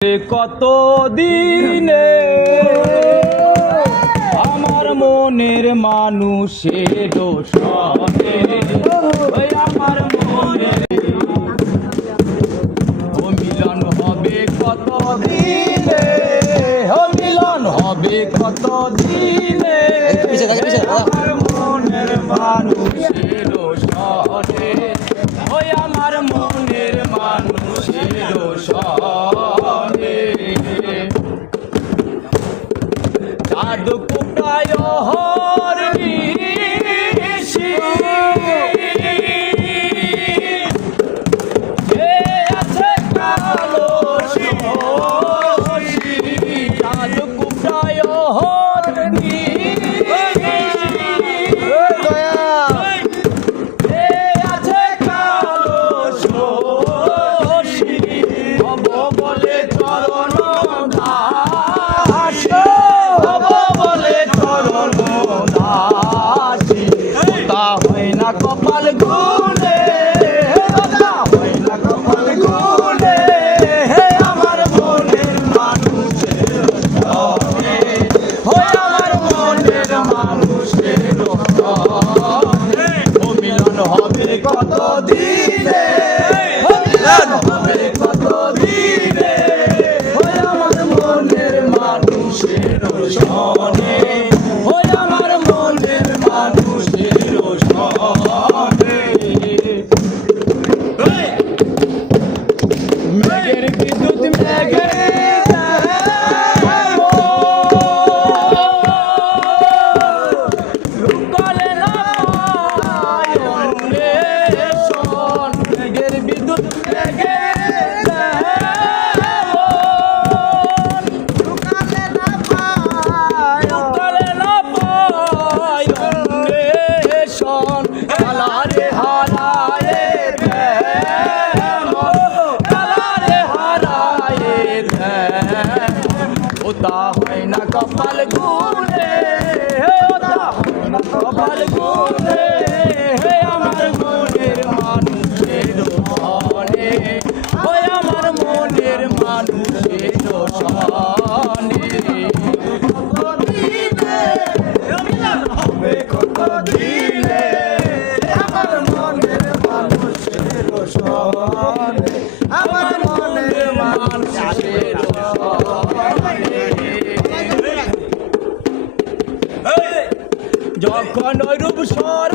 কত দিনে আমার মনের মানুষের সনে আমার মনের মিলন হবে কত দিনে মিলন হবে কত দিনে আমার মনের মানুষের সনে আমার মনের মানুষের সনে জাদু কুটায় হরিষি আছে কালো শশী জাদু কুটায় হরিষি আছে কালো শশী হব বলে চরণ দাস কপাল গুনে হয় না কপাল গুনে আমার মনের মানুষের সনে আমার মনের মানুষের সনে মিলন হবে কত দিনে মিলন হবে কত দিনে আমার মনের মানুষের সনে আমার মনের মানুষের মেঘের বিদ্যুৎ মেঘের কলে না মেঘের বিদ্যুৎ মেঘের ওটা হয় না কপাল গুনে কপাল গুনে আমার মনের মানুষের সনে আমার মনের মানুষের সনে হবে কত দিনে আমার মনের মানুষের সনে আমার মনের মানুষের যখন রূপ সর